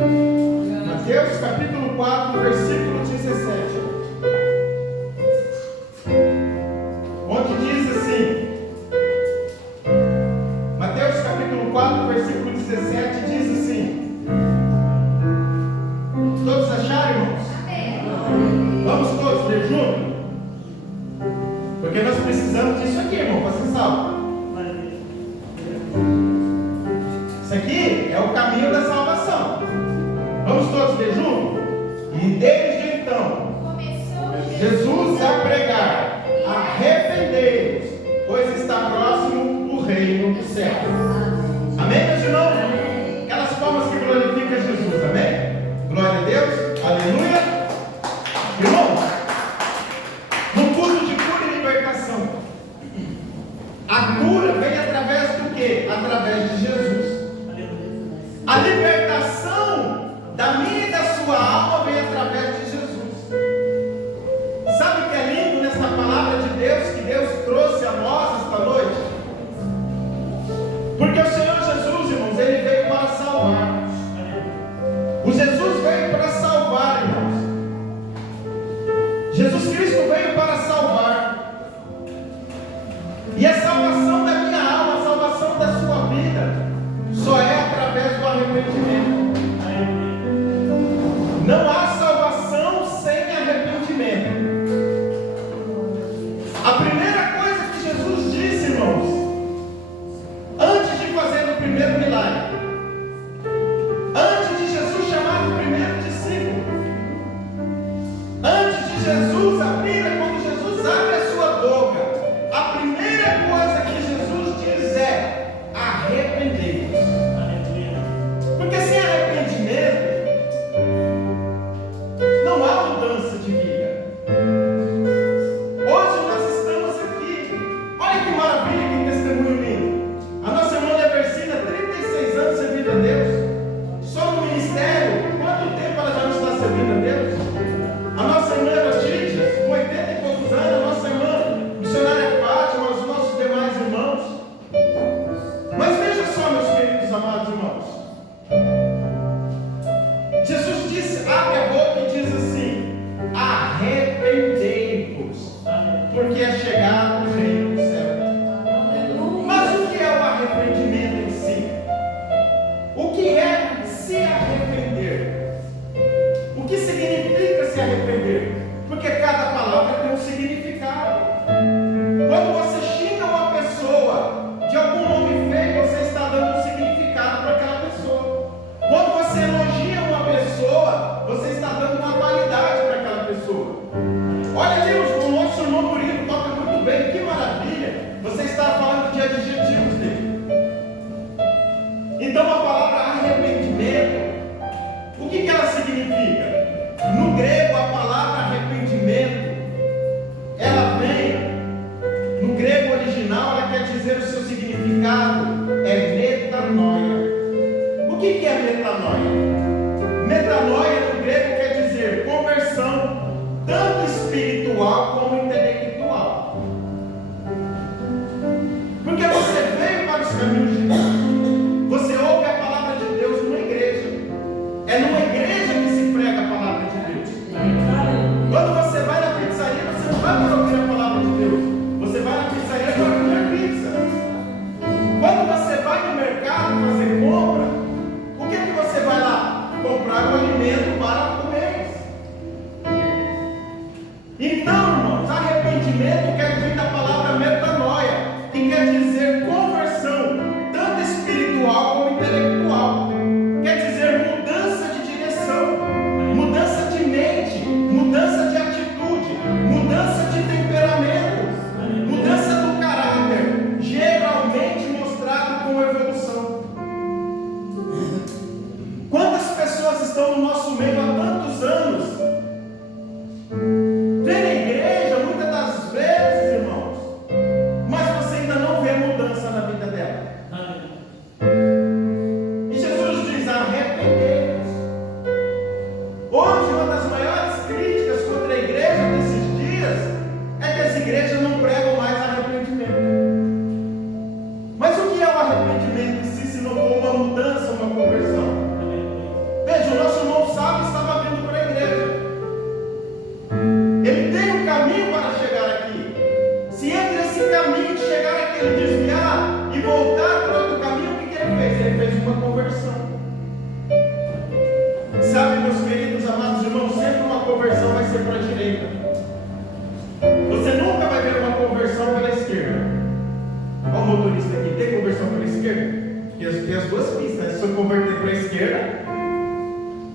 Mateus capítulo 4, versículo 17. Onde diz assim, Mateus capítulo 4, versículo 17 diz assim. Todos acharam, irmãos? Amém. Vamos todos ler junto? Porque nós precisamos disso aqui, irmão, para ser salvo. Isso aqui é o caminho da salvação. Vamos todos ler junto? E desde então, Jesus a pregar: arrependei-vos, pois está próximo o reino dos céus. Amém, meus irmãos? Aquelas palmas que glorificam Jesus, amém? Glória a Deus, aleluia. Irmãos, no culto de cura e libertação, a cura vem através do quê? Através de Jesus. A libertação da minha e da sua alma vem através de Jesus. Sabe o que é lindo nessa palavra de Deus, que Deus trouxe a nós esta noite? Porque o Senhor Jesus, irmãos, Ele veio para salvar. O Jesus veio para salvar, irmãos. Jesus Cristo veio para salvar. E a salvação da minha alma, a salvação da sua vida, só é através do arrependimento. Não há salvação sem arrependimento. A primeira coisa que Jesus disse, irmãos, antes de fazer o primeiro milagre, antes de Jesus chamar o primeiro discípulo, antes de Jesus abrir, quando Jesus abre a sua boca, a primeira coisa que Jesus diz é: arrependei-vos. Porque sem arrependimento não há mudança de vida. Hoje nós estamos aqui. Olha que maravilha, que testemunho lindo. A nossa irmã Leversina, 36 anos servindo a Deus. Só no ministério, quanto tempo ela já não está servindo a Deus? A nossa irmã Erotídia, com 80 e poucos anos. A nossa irmã missionária Fátima, os nossos demais irmãos. Mas veja só, meus queridos amados irmãos, Jesus disse, abre a boca e diz assim: arrependei-vos, porque é chegado o reino do céu. Mas o que é o arrependimento em si? O que é se arrepender? O que significa se arrepender? Porque cada palavra tem um significado. Quando você xinga uma pessoa de algum nome feio, você está dando um significado para aquela pessoa. Quando você elogia uma pessoa, você está dando uma qualidade para aquela pessoa. Olha ali, o nosso irmão Murilo toca muito bem, que maravilha. Você está falando de adjetivos dele. Então a palavra arrependimento, o que ela significa? No grego, a palavra arrependimento, ela vem, no grego original, ela quer dizer o seu significado, é metanoia. O que é metanoia? Metanoia no grego quer dizer conversão, tanto espiritual como intelectual. Porque você veio para os caminhos de Deus, você ouve a palavra de Deus numa igreja, é numa igreja que se prega a palavra de Deus. Quando você vai na pizzaria, você não vai para ouvir a palavra de Deus, você vai na pizzaria para comer pizza. Quando você vai no mercado fazer compra, o que você vai lá? Comprar um alimento para comer. Então, irmãos, arrependimento quer vir da palavra metanoia, que quer dizer conversão, tanto espiritual como intelectual. Quer dizer mudança de direção, mudança de mente, mudança de atitude, mudança de temperamento, mudança do caráter, geralmente mostrado como evolução. Quantas pessoas estão no nosso meio há tantos anos? Vem na igreja muitas das vezes, irmãos, mas você ainda não vê mudança na vida dela. E Jesus diz: arrependei-vos. Hoje, uma das maiores críticas contra a igreja desses dias é que as igrejas não pregam mais arrependimento. Mas o que é o arrependimento em si, se não for uma mudança, uma conversão? Veja, o meus queridos, amados irmãos, sempre uma conversão vai ser para a direita. Você nunca vai ver uma conversão pela esquerda. Olha o motorista aqui, tem conversão pela esquerda? Tem as duas pistas, né? Se você converter para a esquerda,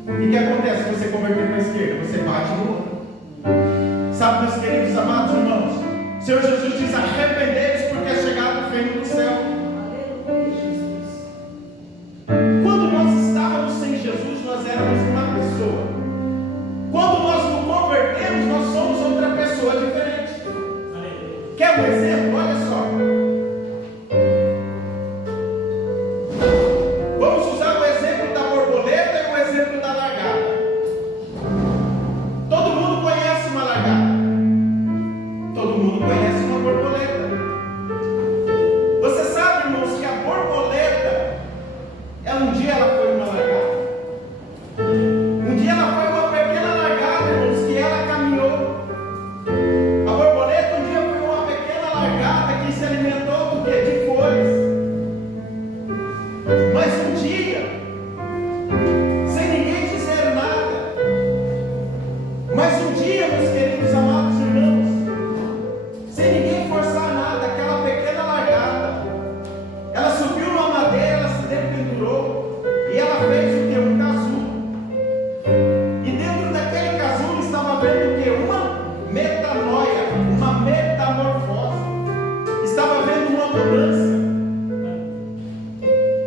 o que acontece se você converter para a esquerda? Você bate no outro. Sabe, meus queridos, amados irmãos, o Senhor Jesus diz: arrependei-vos porque é chegado o reino do céu. Quando nós estávamos sem Jesus, nós éramos uma pessoa. Quando nós nos convertemos, nós somos outra pessoa diferente. Quer um exemplo? Olha só. Vamos usar o exemplo da borboleta e o exemplo da lagarta. Todo mundo conhece uma lagarta. Todo mundo conhece uma borboleta. Você sabe, irmãos, que a borboleta, um dia ela foi uma lagarta. Um dia ela foi uma pequena lagarta, irmãos, que ela caminhou. A borboleta um dia foi uma pequena lagarta que se alimentou do quê? De folhas. Mas um dia, sem ninguém dizer nada, mas um dia, meus queridos amados irmãos, sem ninguém forçar nada, aquela pequena lagarta, ela subiu numa madeira, ela se dependurou e ela fez o que? Um casulo. E dentro daquele casulo estava vendo o que? Uma metanoia, uma metamorfose. Estava vendo uma mudança.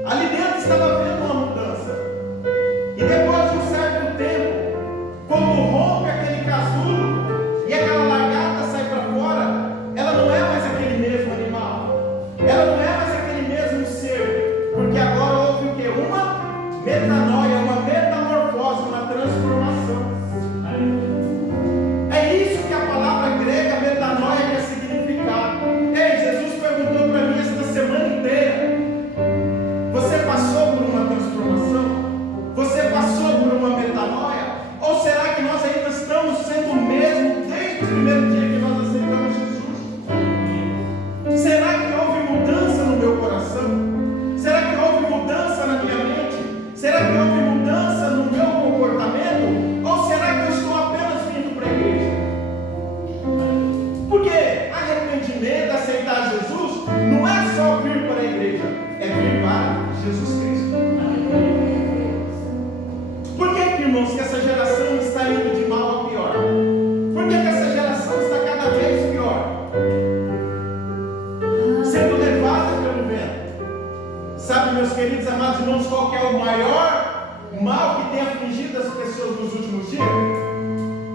Ali dentro estava vendo uma mudança. E depois de um certo tempo, quando rompe aquele casulo e aquela lagarta sai para fora, ela não é mais aquele mesmo animal. Ela não é mais aquele mesmo ser. Porque agora houve o que? Uma metanoia, uma metamorfose, uma transformação. É isso que a palavra grega metanoia quer significar. Ei, Jesus perguntou para mim esta semana inteira: você passou por uma transformação? Você passou por uma metanoia? Ou será que nós ainda estamos sendo o mesmo desde o primeiro dia que nós aceitamos Jesus? Será que houve mudança no meu coração? Será que houve mudança na minha mente? Será que houve mudança no meu comportamento? Ou será que eu estou apenas vindo para a igreja? Porque arrependimento, aceitar Jesus, não é só vir para a igreja, é vir para Jesus Cristo. Por que, irmãos, que essa geração está indo de mal a pior? Por que essa geração está cada vez pior? Sendo levada pelo vento. Sabe, meus queridos amados irmãos, qual que é o maior mal que tem afligido as pessoas nos últimos dias?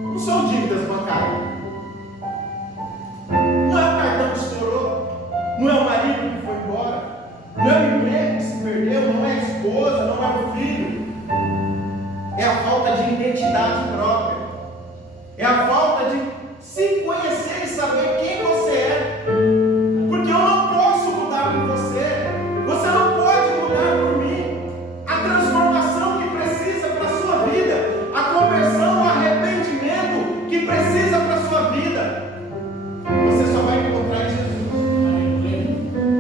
Não são dívidas bancárias. Não é o cartão que estourou. Não é o marido que foi embora. Não é o emprego que se perdeu. Não é a esposa. Não é o filho. É a falta de identidade própria. É a falta de se conhecer e saber quem você é. Porque eu não posso mudar por você. Você não pode mudar por mim. A transformação que precisa para a sua vida, a conversão, o arrependimento que precisa para a sua vida, você só vai encontrar em Jesus.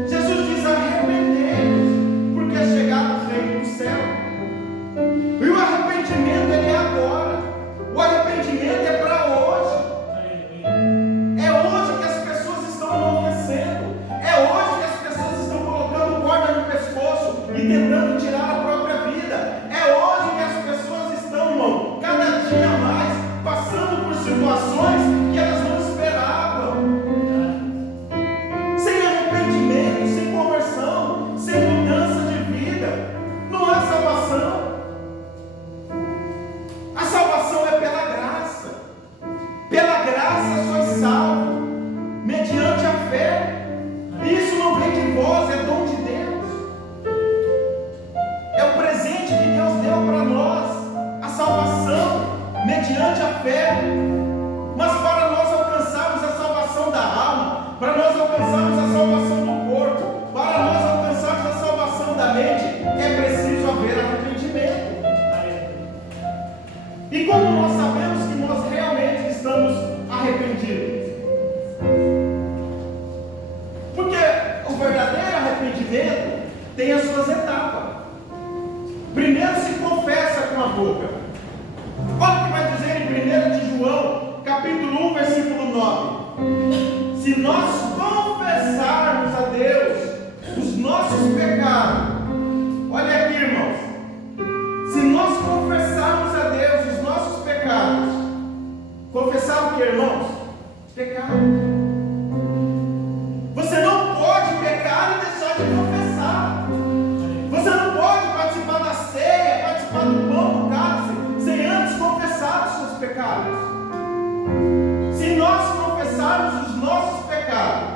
Jesus diz: arrependei-vos, porque é chegado o reino do céu. E o arrependimento, ele é agora. O arrependimento é para hoje. É hoje que as pessoas estão enlouquecendo. É hoje que as pessoas estão colocando corda no pescoço e tentando tirar a própria vida. É hoje que as pessoas estão, irmão, cada dia mais passando por situações que elas não esperavam. Sem arrependimento, sem conversão, sem mudança de vida, não há salvação. A salvação é pela graça. Pela graça sois salvos, mediante a fé. Isso não vem de vós, é dom de Deus. É o presente que Deus deu para nós, a salvação, mediante a fé. Mas para nós alcançarmos a salvação da alma, para nós alcançarmos a salvação do corpo, para nós alcançarmos a salvação da mente, é preciso haver arrependimento. E como nós sabemos que nós realmente estamos arrependidos? Porque o verdadeiro arrependimento tem as suas etapas. Primeiro se confessa com a boca. o que, irmãos? Pecado. Você não pode pecar e deixar de confessar. Você não pode participar da ceia, participar do pão, do cálice, sem antes confessar os seus pecados. Se nós confessarmos os nossos pecados,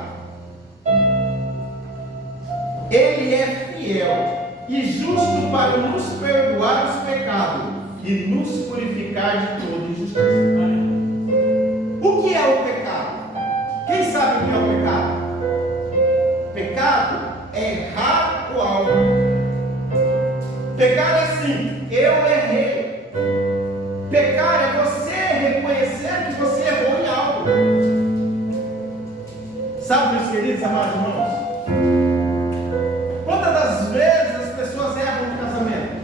Ele é fiel e justo para nos perdoar os pecados e nos purificar de toda injustiça. O que é o pecado? Quem sabe o que é o pecado? Pecado é errar o alvo. Pecar é assim, eu errei. Pecar é você reconhecer que você errou em algo. Sabe, meus queridos amados irmãos? Quantas das vezes as pessoas erram no casamento?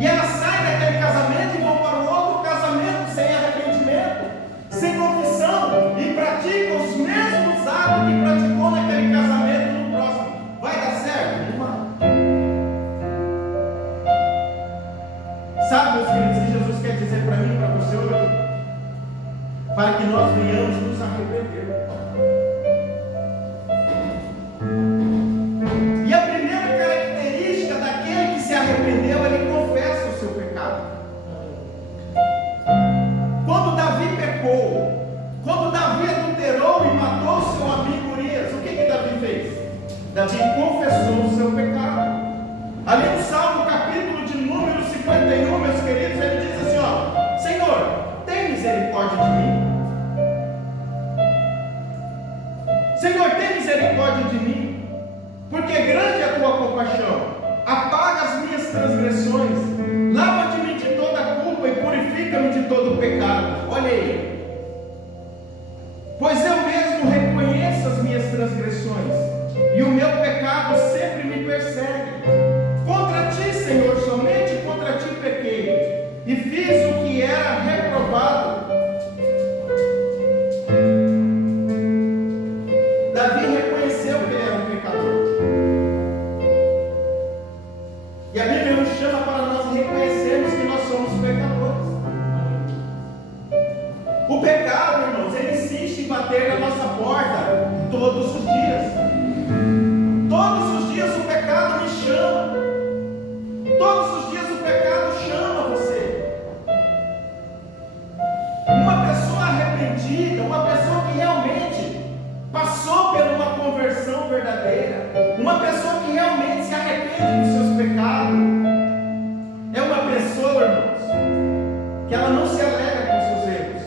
E elas saem daquele casamento e vão para um outro casamento sem arrependimento, sem confissão, e praticam os mesmos atos que praticou naquele casamento no próximo. Vai dar certo? Não vai. Sabe, meus queridos, o que Jesus quer dizer para mim e para você hoje? Para que nós venhamos nos arrepender. E a primeira característica daquele que se arrependeu, ele confessa o seu pecado. Quando Davi pecou, quando Davi adulterou e matou seu amigo Urias, o que Davi fez? Davi confessou o seu pecado. Ali no Salmo, capítulo de número 51, meus queridos, ele diz assim, ó: Senhor, tem misericórdia de mim. Senhor, tem misericórdia de mim, porque grande é a tua compaixão. Apaga as minhas transgressões, lava de mim de toda a culpa e purifica-me de todo o pecado. Olha aí. Pois eu mesmo reconheço as minhas transgressões, e o meu pecado sempre me persegue. Contra ti, Senhor, somente contra ti pequei, e fiz o que era reprovado. Davi reconheceu que ele era um pecador. E a Bíblia nos chama para nós reconhecermos que nós somos pecadores. O pecado, irmãos, ele insiste em bater na nossa porta todos os dias. Todos os dias o pecado me chama. Todos os dias o pecado chama você. Uma pessoa arrependida, uma pessoa que realmente passou por uma conversão verdadeira, uma pessoa que realmente se arrepende dos seus pecados, é uma pessoa, irmãos, que ela não se alegra com seus erros,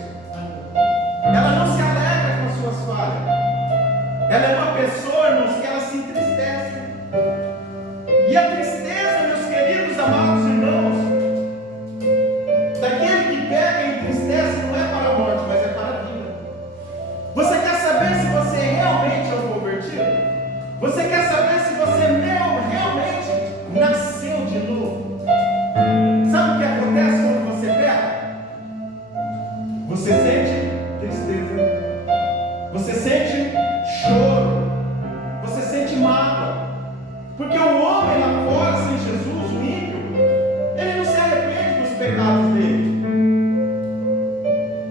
ela não se alegra com suas falhas, ela é uma pessoa, irmãos, que ela se entristece. E a tristeza, meus queridos amados irmãos, daquele que pega e entristece, não é para a morte, mas é para a vida. Você quer saber se você realmente é um convertido? Você quer saber se você realmente nasceu de novo? Sabe o que acontece quando você peca? Você sente tristeza, você sente choro, você sente mágoa, porque o homem lá fora, sem Jesus, o ímpio, ele não se arrepende dos pecados dele.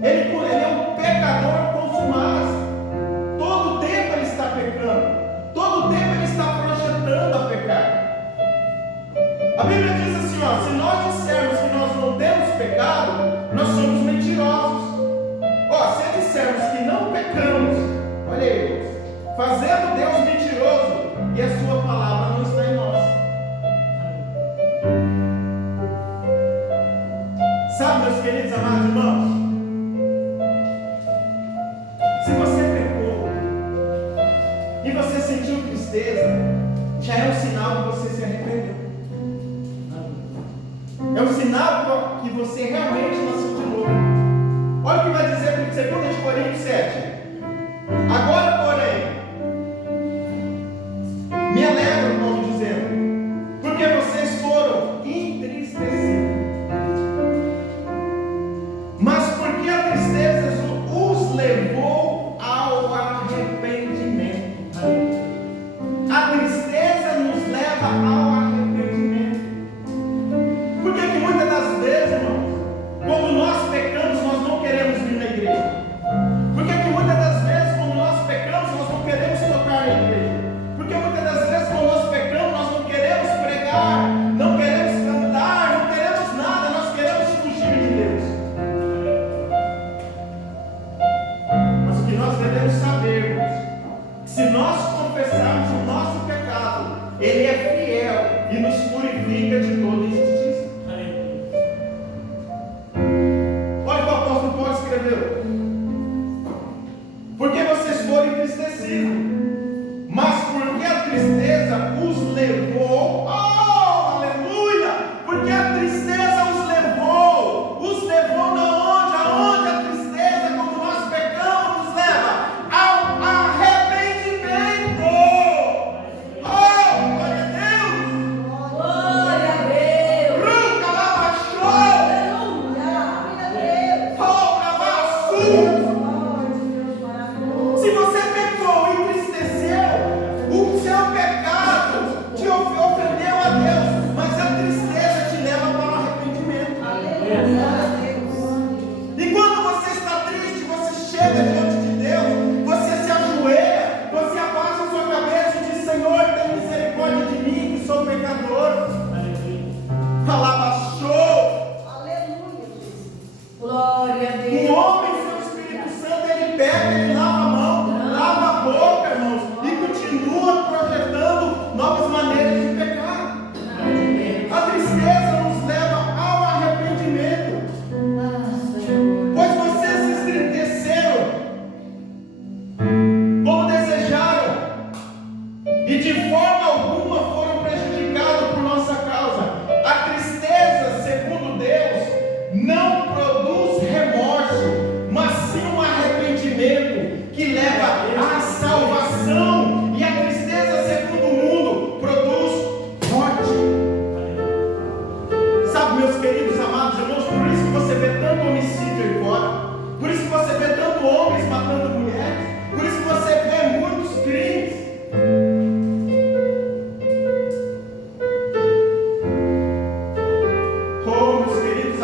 Ele é um pecador contumaz. Todo o tempo ele está pecando, todo o tempo ele está projetando a pecar. A Bíblia diz assim, ó: se nós dissermos que nós não temos pecado, nós somos mentirosos. Ó, se dissermos que não pecamos, olha aí, fazendo Deus mentiroso, e a sua palavra não está em nós. Sabe, meus queridos amados irmãos, se você pecou e você sentiu tristeza, já é um sinal que você se arrependeu. É um sinal que você realmente nasceu de novo. Olha o que vai dizer em 2 Coríntios 7. Agora, porém, me alegro, Paulo dizendo, porque vocês foram entristecidos. Mas porque a tristeza os levou ao arrependimento. A tristeza nos leva ao arrependimento. Porque que muitas das vezes, irmãos, quando nós pecamos, nós não queremos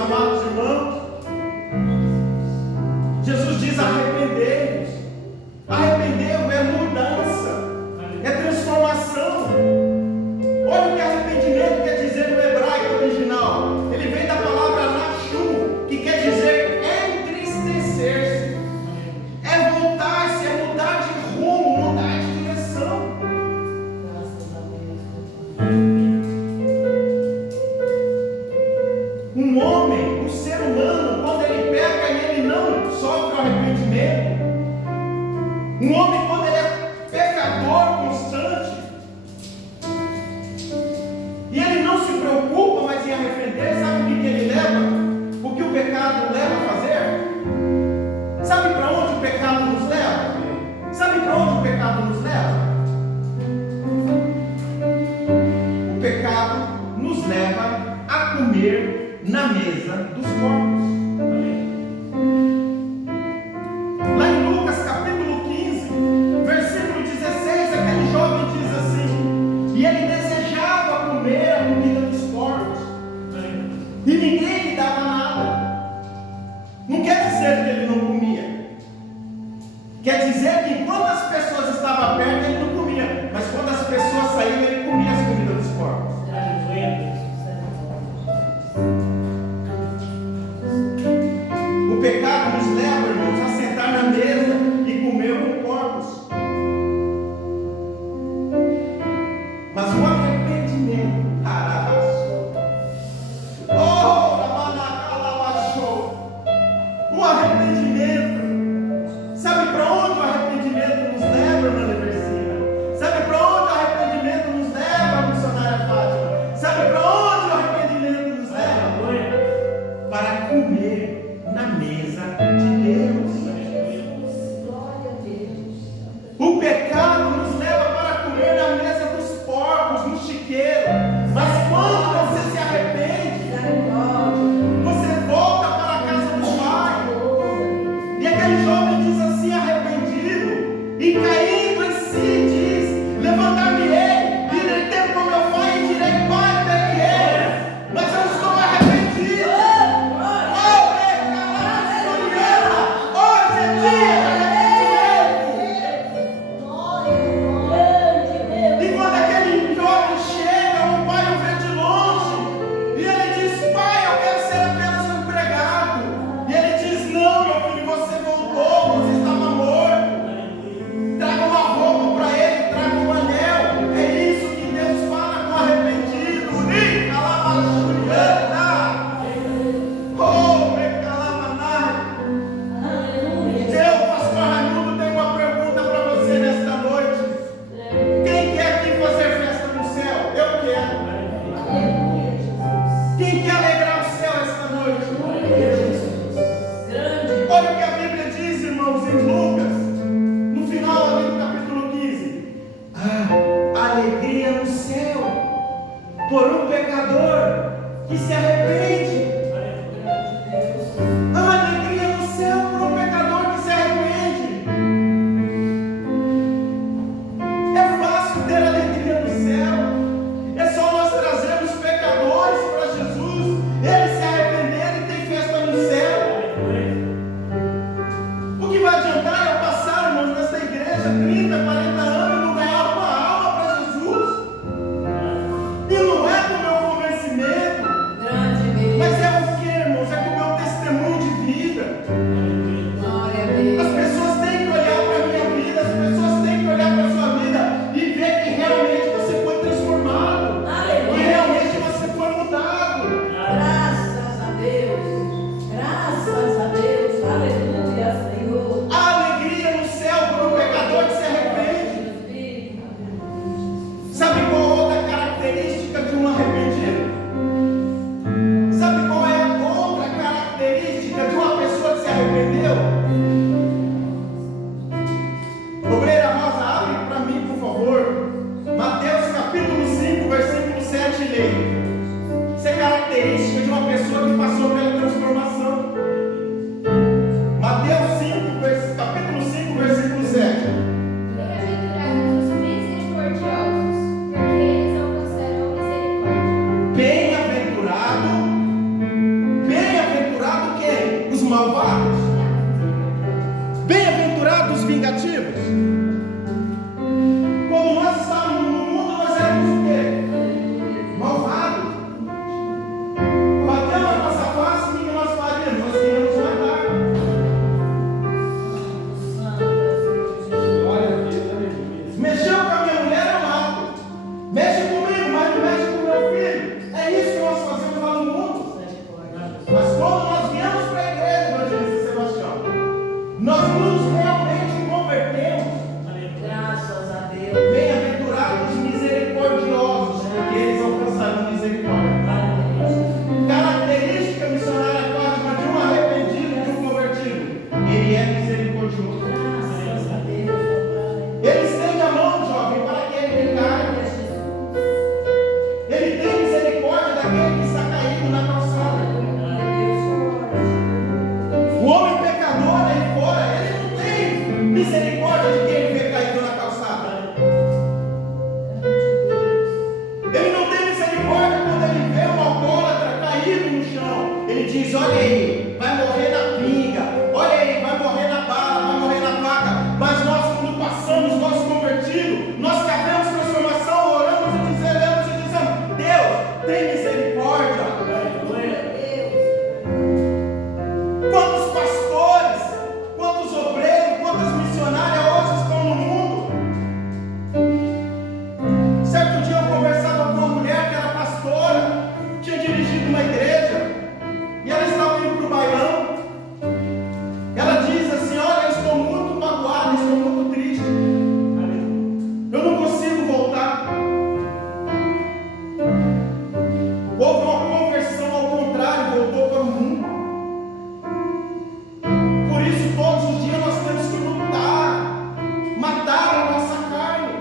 amados irmãos. Jesus diz: arrependei-vos. Arrependei-vos é mudança, é transformação. Olha o que arrependimento quer dizer no hebraico original. Ele vem da palavra nashu, que quer dizer entristecer-se. É voltar-se, é mudar de rumo, mudar de direção. Um homem, um ser humano, quando ele peca e ele não sofre o arrependimento, um homem, quando ele é pecador constante, e ele não se preocupa mais em arrepender, sabe o que ele leva? O que o pecado leva a fazer? Sabe para onde o pecado nos leva? Sabe para onde o pecado nos leva? O pecado nos leva a comer na mesa dos porcos. Lá em Lucas capítulo 15, versículo 16, aquele jovem diz assim: e ele desejava comer a comida dos porcos, e ninguém lhe dava nada. Não quer dizer que ele não comia, quer dizer que enquanto as pessoas estavam perto ele não comia, mas quando as pessoas saíam ele comia as comidas dos porcos. O pecado nos leva, irmãos, a sentar na mesa e comer com porcos. Mas o arrependimento, o arrependimento, sabe para onde o arrependimento nos leva, irmã Levercina? Sabe para onde o arrependimento nos leva, a missionária Fátima? Sabe para onde o arrependimento nos leva? Para comer na mesa de Deus. O pecado nos leva para comer na mesa dos porcos, no chiqueiro. Mas quando você se arrepende, você volta para a casa do Pai. E aquele jovem diz assim, arrependido, e caindo em si, diz: levantar-me-ei, irei ter com meu pai e direi: Pai, pequei, mas eu estou arrependido. Oh, malvados? Bem-aventurados os vingativos? Quando nós estávamos no mundo, nós éramos o quê? Malvados. Bateu na nossa face, o que nós faríamos? Nós queríamos matar. Mexeu com a minha mulher, eu mato. Mexe comigo, mas não mexe com o meu filho. É isso que nós fazemos lá no mundo. Mas quando nós viemos para a igreja, evangelista Sebastião, nós nos realmente convertemos. Graças a Deus. Bem-aventurados misericordiosos, porque eles alcançarão misericórdia. Característica missionária Fátima de um arrependido e de um convertido: ele é misericordioso. Graças a Deus. Ele estende a mão, jovem, para aquele que cai. Ele tem misericórdia daquele que está caído na calçada. O homem pecador aí fora, ele não tem misericórdia de quem ele vê caído na calçada. Ele não tem misericórdia quando ele vê um alcoólatra caído no chão. Ele diz: olha aí, vai morrer na pinga, olha aí, vai morrer na bala, vai morrer na faca. Mas nós, quando passamos nosso convertido, nós que havemos transformação, oramos e dizemos: Deus, tem misericórdia. Quantos pastores, quantos obreiros, quantas missionárias hoje estão no mundo? Certo dia eu conversava com uma mulher que era pastora, tinha dirigido uma igreja, e ela estava indo para o bailão. Ela diz assim: olha, eu estou muito magoada, estou muito triste, eu não consigo voltar. Houve uma conversão ao contrário, voltou para o mundo. Por isso, todos os dias nós temos que lutar, matar a nossa carne.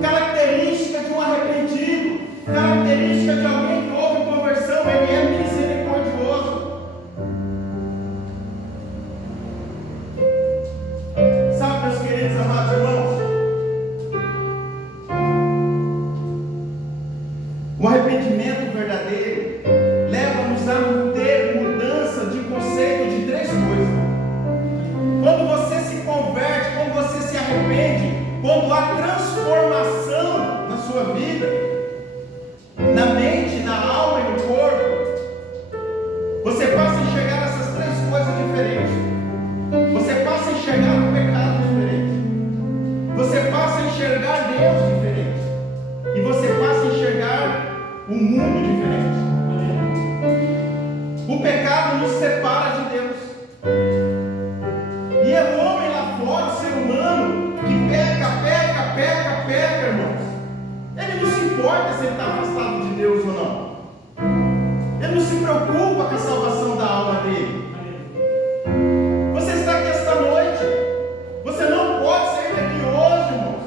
Característica de um arrependido, característica de alguém que houve conversão: ele é misericordioso. Sabe, meus queridos amados irmãos, o arrependimento verdadeiro leva-nos a ter mudança de conceito de três coisas. Quando você se converte, quando você se arrepende, quando há transformação na sua vida, na mente, na alma e no corpo, você passa a enxergar essas três coisas diferentes. Você passa a enxergar o pecado diferente. Você passa a enxergar Deus diferente. E você passa a enxergar o mundo diferente. O pecado nos separa de Deus. E é o homem lá fora, o ser humano, que peca, irmãos. Ele não se importa se ele está afastado de Deus ou não. Ele não se preocupa com a salvação da alma dele. Você está aqui esta noite. Você não pode sair daqui hoje, irmãos,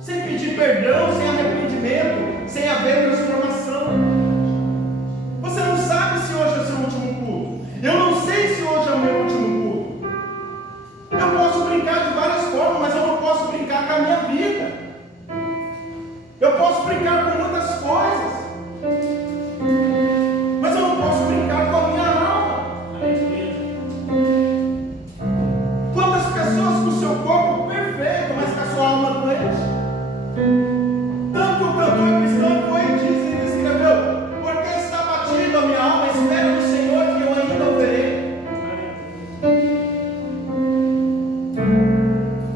sem pedir perdão, sem arrependimento, sem haver transformação. Você não sabe se hoje é o seu último culto. Eu não sei se hoje é o meu último culto. Eu posso brincar de várias formas, mas eu não posso brincar com a minha vida. Eu posso brincar com muitas coisas, mas eu não posso brincar com a minha alma. Quantas pessoas com o seu corpo perfeito, mas com a sua alma doente? Tanto o cantor cristão foi e disse, ele escreveu: porque está batido a minha alma, espera no Senhor que eu ainda o verei.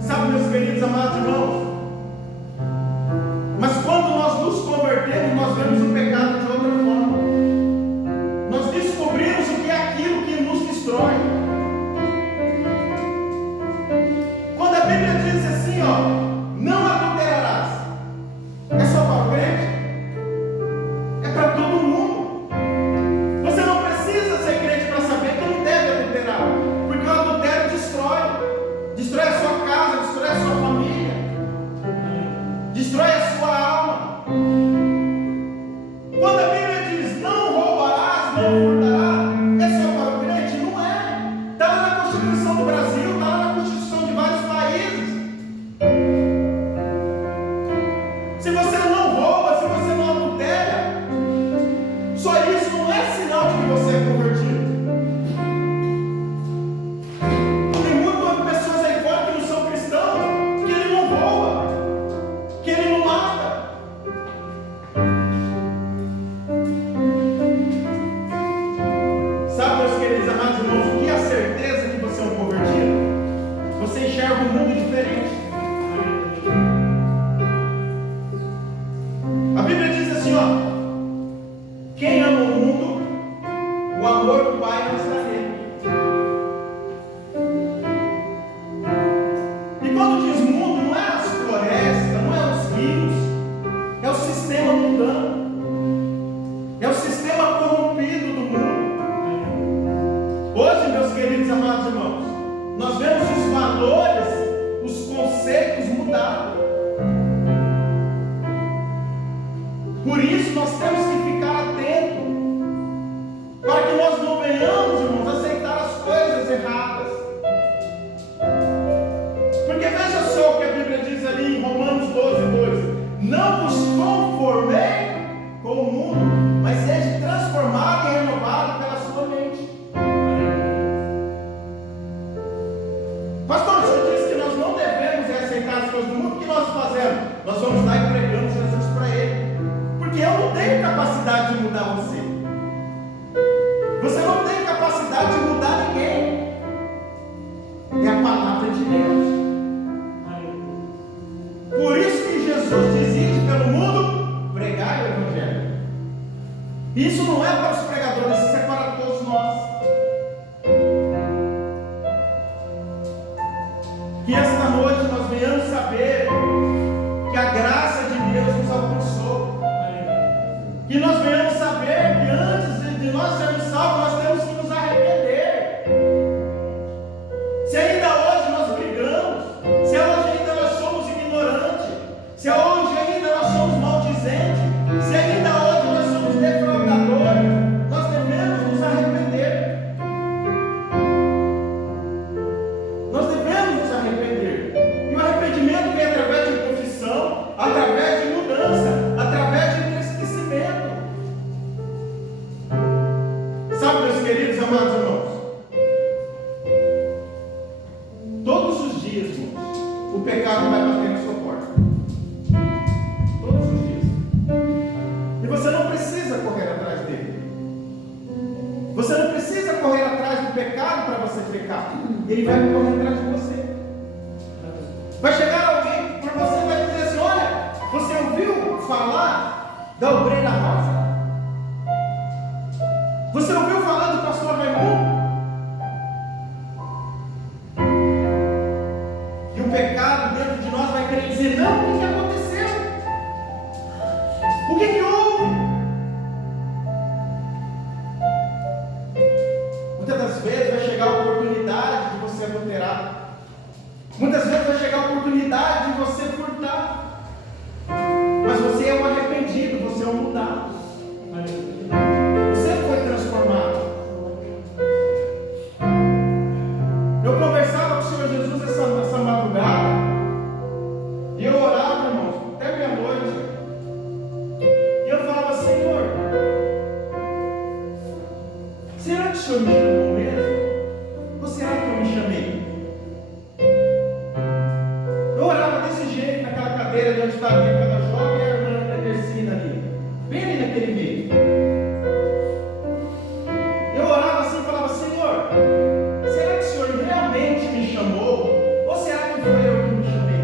Sabe, meus queridos amados irmãos, mas quando nós nos convertemos, nós vemos o pecado de outra forma. Nós descobrimos o que é aquilo que nos destrói. Quando a Bíblia diz assim, não adulterarás, é só para o crente? É para todo mundo. Você não precisa ser crente para saber que não deve adulterar, porque o adultério destrói a sua casa, destrói a sua família, destrói a sua alma. Quando a Bíblia diz não roubarás, não furtarás, é só para o crente? Não é. Está lá na Constituição do Brasil, está lá na Constituição de vários países. Se você não rouba, se você não adultera, só isso não é sinal de que você é convertido. queridos amados irmãos, nós vemos os valores, os conceitos mudados. Por isso nós temos que ficar atentos, para que nós não venhamos, irmãos, aceitar as coisas erradas. Porque veja só o que a Bíblia diz ali em Romanos 12:2: não vos conformei com o mundo, mas seja transformado e renovado pela sua mente. Pastor, o senhor disse que nós não devemos aceitar as coisas do mundo. O que nós fazemos? Nós vamos lá e pregamos Jesus para ele. Porque eu não tenho capacidade de mudar você. Você não tem capacidade de mudar ninguém. É a palavra de Deus. Por isso que Jesus diz: ide pelo mundo, pregai o Evangelho. Isso não é para os pregadores, isso é para todos nós. Que esta noite nós venhamos saber que a graça de Deus nos alcançou. Que nós venhamos saber que antes de nós sermos salvos, nós temos que nos arrepender. Se ainda hoje nós brigamos, se hoje ainda nós somos ignorantes, se hoje ainda nós somos maldizentes, se ainda hoje nós somos defraudadores, nós devemos nos arrepender. Nós devemos nos arrepender. E o arrependimento vem através de confissão, através de mudança, através de entristecimento. Sabe, meus queridos amados irmãos, todos os dias, irmãos, o pecado vai bater na sua porta. Todos os dias. E você não precisa correr atrás dele. Você não precisa correr atrás do pecado para você pecar. Ele vai correr atrás de você. Vai chegar alguém por você e vai dizer assim: olha, você ouviu falar da obreira Rosa? Você ouviu falar do pastor Raimundo? E o pecado dentro de nós vai querer dizer: não, o que aconteceu? O que houve? Muitas das vezes vai chegar a oportunidade de você adulterar. Muitas vezes vai chegar a oportunidade de você furtar. Mas você é um arrependido, você é um mudado. Você foi transformado. Eu conversava com o Senhor Jesus essa madrugada, e eu orava, irmãos, até meia-noite. E eu falava: Senhor, será que o Senhor me chamou mesmo? Ou será que eu me chamei? Eu orava desse jeito, naquela cadeira de onde estava aquela jovem e a irmã Tercina ali, bem ali naquele meio. Eu orava assim e falava: Senhor, será que o Senhor realmente me chamou? Ou será que foi eu que me chamei?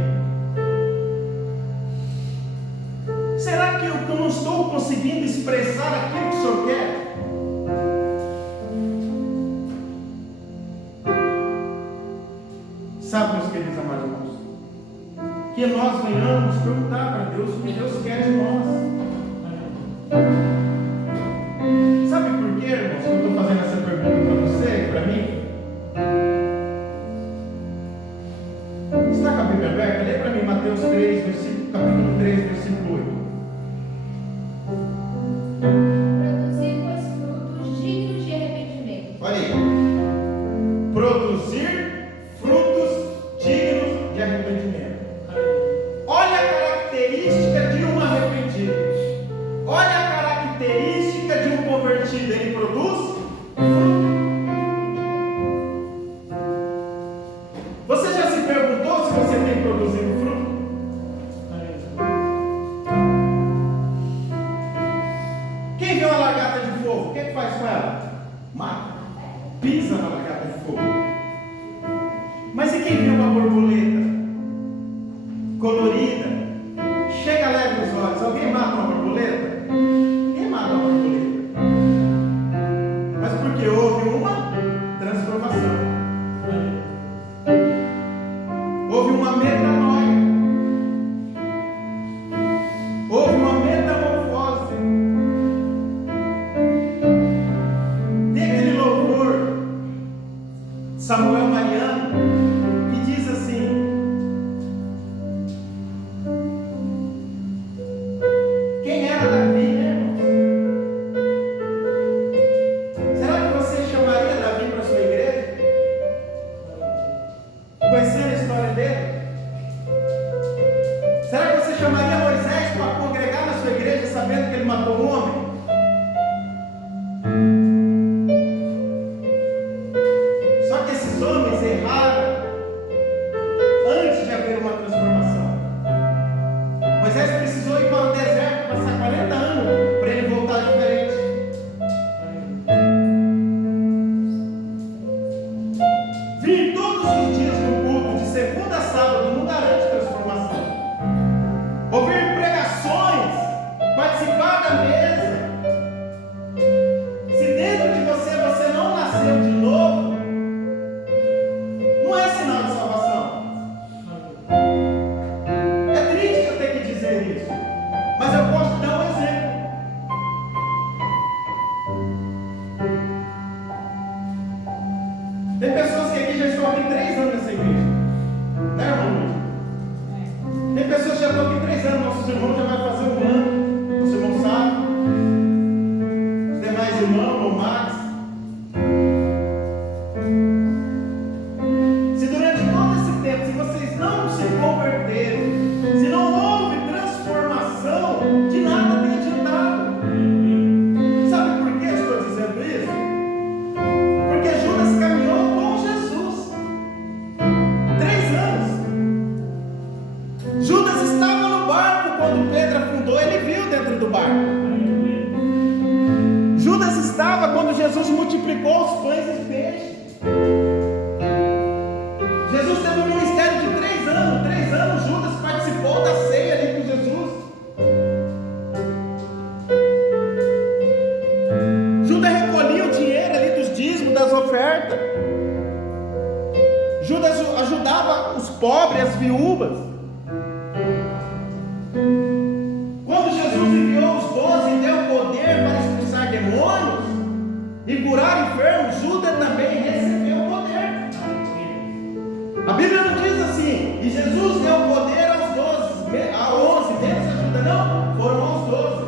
Será que eu não estou conseguindo expressar aquilo que o Senhor quer? Sabe, meus queridos amados irmãos, que nós venhamos perguntar para Deus o que Deus quer de nós. Sabe por quê, irmãos, que eu estou fazendo essa pergunta para você e para mim? Está com a Bíblia aberta? Lê para mim Mateus 3, capítulo 3, versículo 8. Produzir, pois, frutos dignos de arrependimento. Olha aí. Produzir frutos dignos de arrependimento. Olha a característica de um arrependido. Olha a característica de um convertido. Ele produz fruto. Você já se perguntou se você tem produzido fruto? Quem vê uma lagarta de fogo, o que faz com ela? Mata. Pisa na lagarta de fogo. Mas e quem vê uma borboleta colorida, chega leve os olhos? Alguém mata uma borboleta? Ninguém mata uma borboleta. Mas porque houve uma transformação, houve uma metanoia, houve uma metamorfose. Tem aquele louvor Samuel Mariano, que diz assim: quem era Davi, né, irmãos? Será que você chamaria Davi para a sua igreja? Conhecendo a história dele? Será que você chamaria Moisés para congregar na sua igreja sabendo que ele matou um homem? Só que esses homens erraram antes de haver uma transformação. Moisés precisou ir para o deserto, passar 40 anos para ele voltar diferente. Vir todos os dias no culto, de segunda a sábado, não garante transformação. Ouvir pregações, participar da mesa. Se dentro de você não nasceu de novo, não é sinal de salvação. É triste eu ter que dizer isso, mas eu posso dar um exemplo. Tem pessoas que aqui já estão aqui 3 anos nessa igreja, né, irmão Luiz? Tem pessoas que já estão aqui 3 anos, nossos irmãos já vai fazer 1 ano, nosso irmão sabe, os demais irmãos, o Max. Se durante todo esse tempo, se vocês não se converterem, se não houve transformação, de nada tem adiantado. Sabe por que eu estou dizendo isso? Porque Judas caminhou com Jesus 3 anos. Judas estava no barco quando Pedro afundou, ele viu dentro do barco. Judas estava quando Jesus multiplicou os pães e os peixes. Jesus teve um ministério de 3 anos. 3 anos Judas participou da ceia ali com Jesus. Judas recolhia o dinheiro ali dos dízimos, das ofertas. Judas ajudava os pobres, as viúvas. Quando Jesus enviou os 12 e deu poder para expulsar demônios e curar enfermos, Judas também recebeu o poder. A Bíblia não diz assim, e Jesus deu poder aos 11, menos a Judas, não, foram aos 12.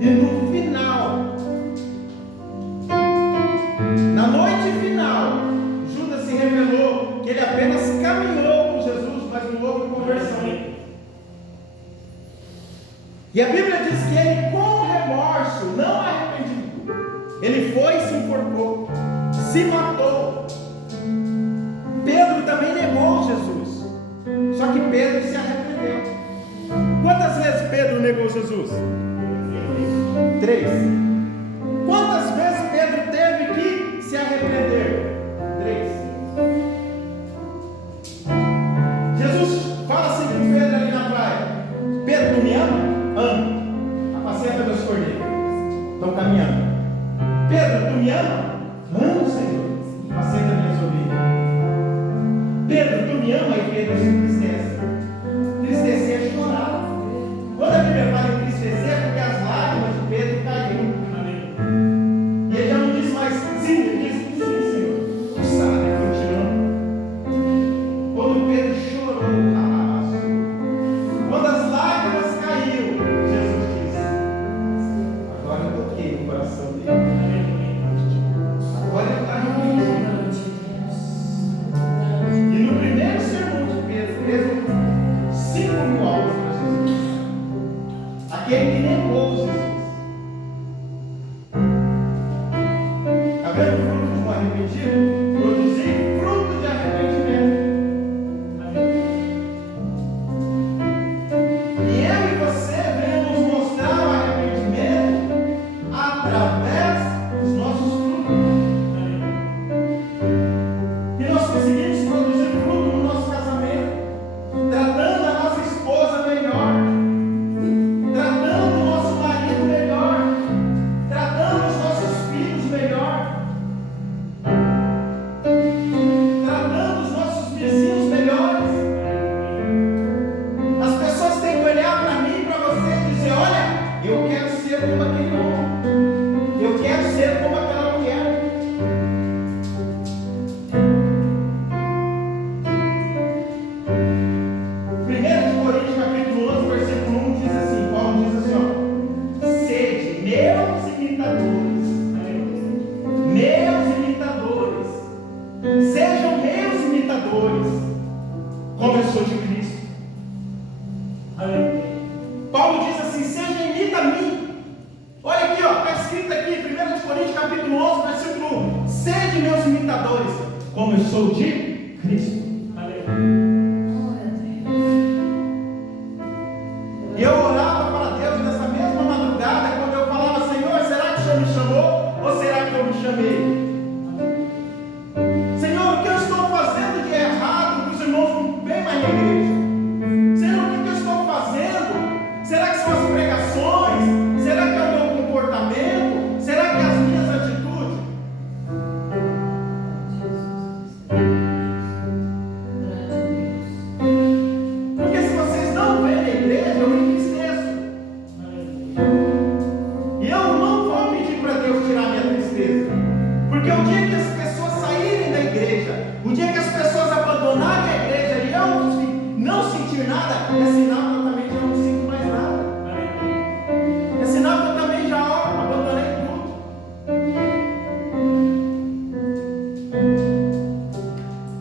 E no final, na noite final, Judas se revelou que ele apenas caminhou com Jesus, mas não houve conversão. E a Bíblia diz que ele, com remorso, não arrependido, ele foi e se enforcou, se matou. Pedro também negou Jesus, só que Pedro se arrependeu. Quantas vezes Pedro negou Jesus? 3. Quantas vezes Pedro teve que se arrepender? 3. Jesus fala assim com Pedro ali na praia: Pedro, tu me ama? Amo. Apacenta meus cordeiros. Estão caminhando. Pedro, tu me ama? Amo, Senhor. Apacenta minhas ovelhas. Pedro, tu me ama? E Pedro se entristece. Entristecer é chorar. Quando a Bíblia fala em entristecer, é porque as lágrimas de Pedro caíram. E ele já não disse mais sim, ele disse sim, Senhor. Tu sabe que eu te amo. Quando Pedro chorou, quando as lágrimas caíram, Jesus disse: agora eu toquei no coração dele. Agora ele está reunido. E no primeiro sermão de Pedro, 5.000 almas para Jesus. Aquele que negou Jesus. Está vendo o fruto de um arrependido? Produzir fruto de arrependimento. E eu e você devemos mostrar o arrependimento através dos nossos frutos. E nós conseguimos produzir fruto no nosso casamento, tratando a nossa esposa melhor, tratando o nosso marido melhor, tratando os nossos filhos melhor. imitadores, como eu sou de Cristo. E eu orava para Deus nessa mesma madrugada, quando eu falava: Senhor, será que o Senhor me chamou? Ou será que eu me chamei? Senhor, o que eu estou fazendo de errado que os irmãos não vêm mais na igreja? Senhor, o que eu estou fazendo? Será que são as pregações? Será que é o meu comportamento? Será que é as minhas atitudes? Porque se vocês não vêm na igreja, eu me entristeço. E eu não vou pedir para Deus tirar minha tristeza. Porque o dia que as pessoas saírem da igreja, o dia que as pessoas abandonarem a igreja e eu não sentir nada, é sinal que eu também já não sinto mais nada. É sinal que eu também já abandonei tudo.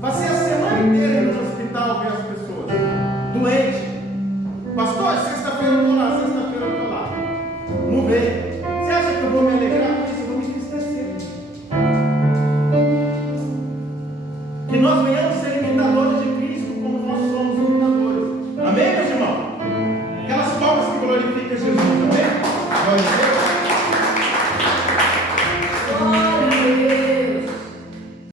Passei a semana inteira indo no hospital ver as pessoas doentes. Pastor, sexta-feira eu estou lá, sexta-feira eu estou lá. Vamos ver. Você acha que eu vou me alegrar?